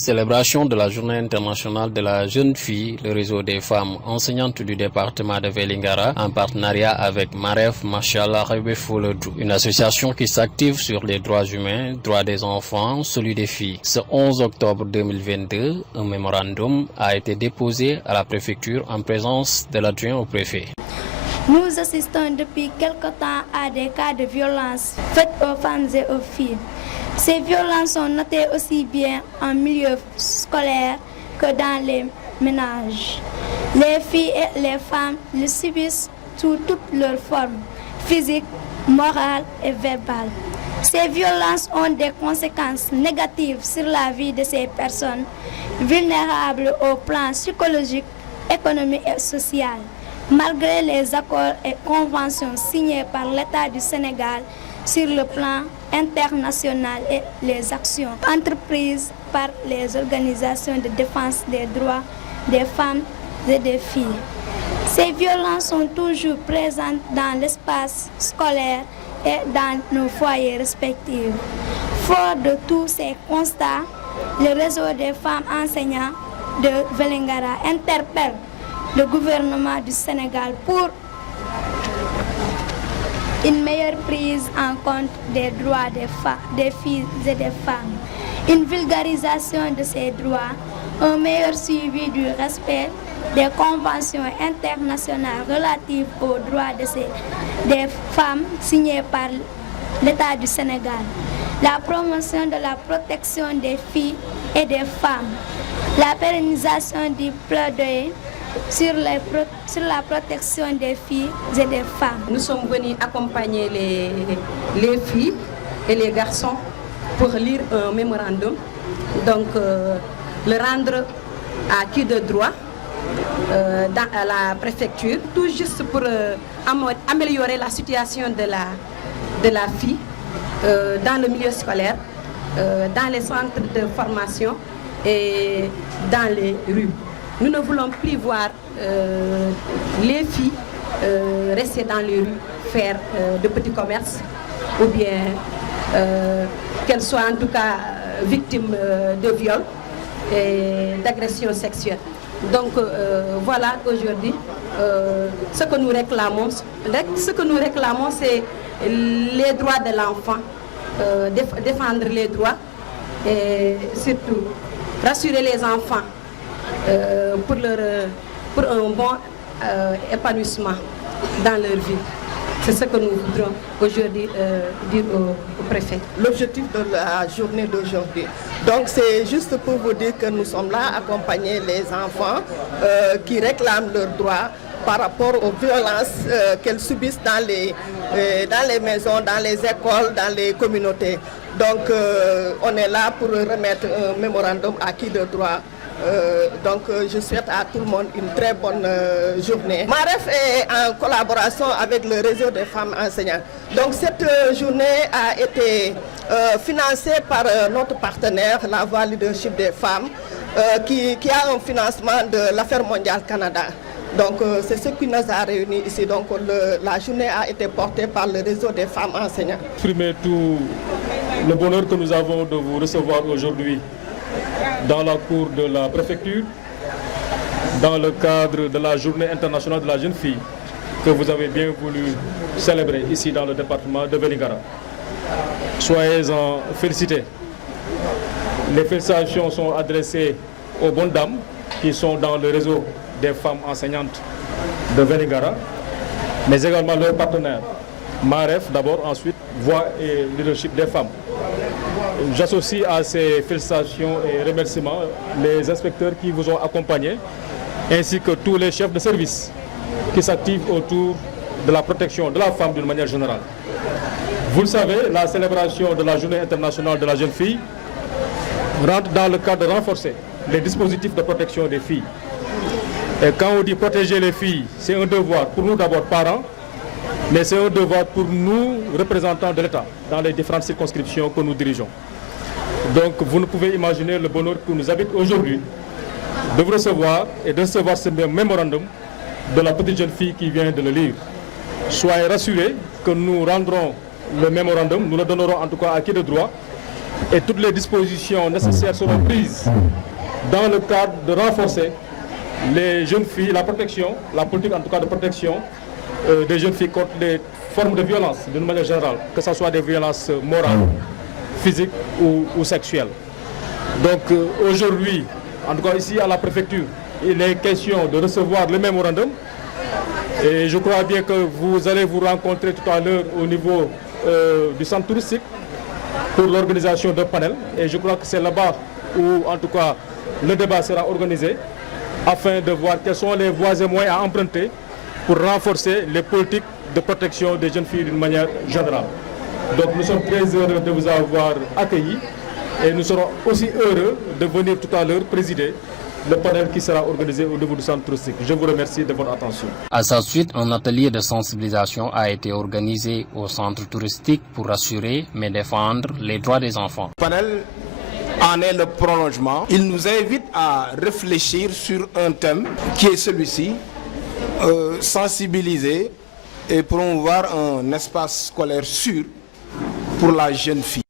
Célébration de la Journée internationale de la jeune fille, le réseau des femmes enseignantes du département de Vélingara, en partenariat avec Maref Machallah Rebefouledou, une association qui s'active sur les droits humains, droits des enfants, celui des filles. Ce 11 octobre 2022, un mémorandum a été déposé à la préfecture en présence de l'adjoint au préfet. Nous assistons depuis quelque temps à des cas de violence faites aux femmes et aux filles. Ces violences sont notées aussi bien en milieu scolaire que dans les ménages. Les filles et les femmes le subissent sous toutes leurs formes, physiques, morales et verbales. Ces violences ont des conséquences négatives sur la vie de ces personnes, vulnérables au plan psychologique, économique et social. Malgré les accords et conventions signés par l'État du Sénégal sur le plan international et les actions entreprises par les organisations de défense des droits des femmes et des filles. Ces violences sont toujours présentes dans l'espace scolaire et dans nos foyers respectifs. Fort de tous ces constats, le réseau des femmes enseignantes de Vélingara interpelle le gouvernement du Sénégal pour une meilleure prise en compte des droits des filles et des femmes, une vulgarisation de ces droits, un meilleur suivi du respect des conventions internationales relatives aux droits des femmes signées par l'État du Sénégal, la promotion de la protection des filles et des femmes, la pérennisation du plaidoyer sur la protection des filles et des femmes. Nous sommes venus accompagner les filles et les garçons pour lire un mémorandum, donc le rendre à qui de droit à la préfecture, tout juste pour améliorer la situation de la fille dans le milieu scolaire, dans les centres de formation et dans les rues. Nous ne voulons plus voir les filles rester dans les rues, faire de petits commerces, ou bien qu'elles soient en tout cas victimes de viol et d'agression sexuelle. Donc voilà aujourd'hui ce que nous réclamons. Ce que nous réclamons, c'est les droits de l'enfant, défendre les droits et surtout rassurer les enfants pour un bon épanouissement dans leur vie. C'est ce que nous voudrons aujourd'hui dire au préfet. L'objectif de la journée d'aujourd'hui, donc c'est juste pour vous dire que nous sommes là accompagner les enfants qui réclament leurs droits par rapport aux violences qu'elles subissent dans les maisons, dans les écoles, dans les communautés. Donc on est là pour remettre un mémorandum acquis de droit. Donc je souhaite à tout le monde une très bonne journée. Maref est en collaboration avec le réseau des femmes enseignantes. Donc cette journée a été financée par notre partenaire, la Voix Leadership des femmes, qui a un financement de l'Affaire mondiale Canada. Donc c'est ce qui nous a réunis ici. Donc la journée a été portée par le réseau des femmes enseignantes. Exprimer tout le bonheur que nous avons de vous recevoir aujourd'hui dans la cour de la préfecture, dans le cadre de la Journée internationale de la jeune fille que vous avez bien voulu célébrer ici dans le département de Vélingara. Soyez-en félicités. Les félicitations sont adressées aux bonnes dames qui sont dans le réseau des femmes enseignantes de Vélingara, mais également leurs partenaires, Maref d'abord, ensuite Voix et Leadership des femmes. J'associe à ces félicitations et remerciements les inspecteurs qui vous ont accompagnés, ainsi que tous les chefs de service qui s'activent autour de la protection de la femme d'une manière générale. Vous le savez, la célébration de la Journée internationale de la jeune fille rentre dans le cadre de renforcer les dispositifs de protection des filles. Et quand on dit protéger les filles, c'est un devoir pour nous d'abord parents, mais c'est un devoir pour nous, représentants de l'État, dans les différentes circonscriptions que nous dirigeons. Donc vous ne pouvez imaginer le bonheur que nous habite aujourd'hui de vous recevoir et de recevoir ce mémorandum de la petite jeune fille qui vient de le lire. Soyez rassurés que nous rendrons le mémorandum, nous le donnerons en tout cas à qui de droit, et toutes les dispositions nécessaires seront prises dans le cadre de renforcer les jeunes filles, la protection, la politique en tout cas de protection des jeunes filles contre les formes de violence d'une manière générale, que ce soit des violences morales, physiques ou sexuelles. Donc aujourd'hui, en tout cas ici à la préfecture, il est question de recevoir le mémorandum et je crois bien que vous allez vous rencontrer tout à l'heure au niveau du centre touristique pour l'organisation d'un panel et je crois que c'est là-bas où en tout cas le débat sera organisé afin de voir quelles sont les voies et moyens à emprunter pour renforcer les politiques de protection des jeunes filles d'une manière générale. Donc nous sommes très heureux de vous avoir accueillis et nous serons aussi heureux de venir tout à l'heure présider le panel qui sera organisé au niveau du centre touristique. Je vous remercie de votre attention. À sa suite, un atelier de sensibilisation a été organisé au centre touristique pour assurer mais défendre les droits des enfants. Le panel en est le prolongement. Il nous invite à réfléchir sur un thème qui est celui-ci, sensibiliser et promouvoir un espace scolaire sûr pour la jeune fille.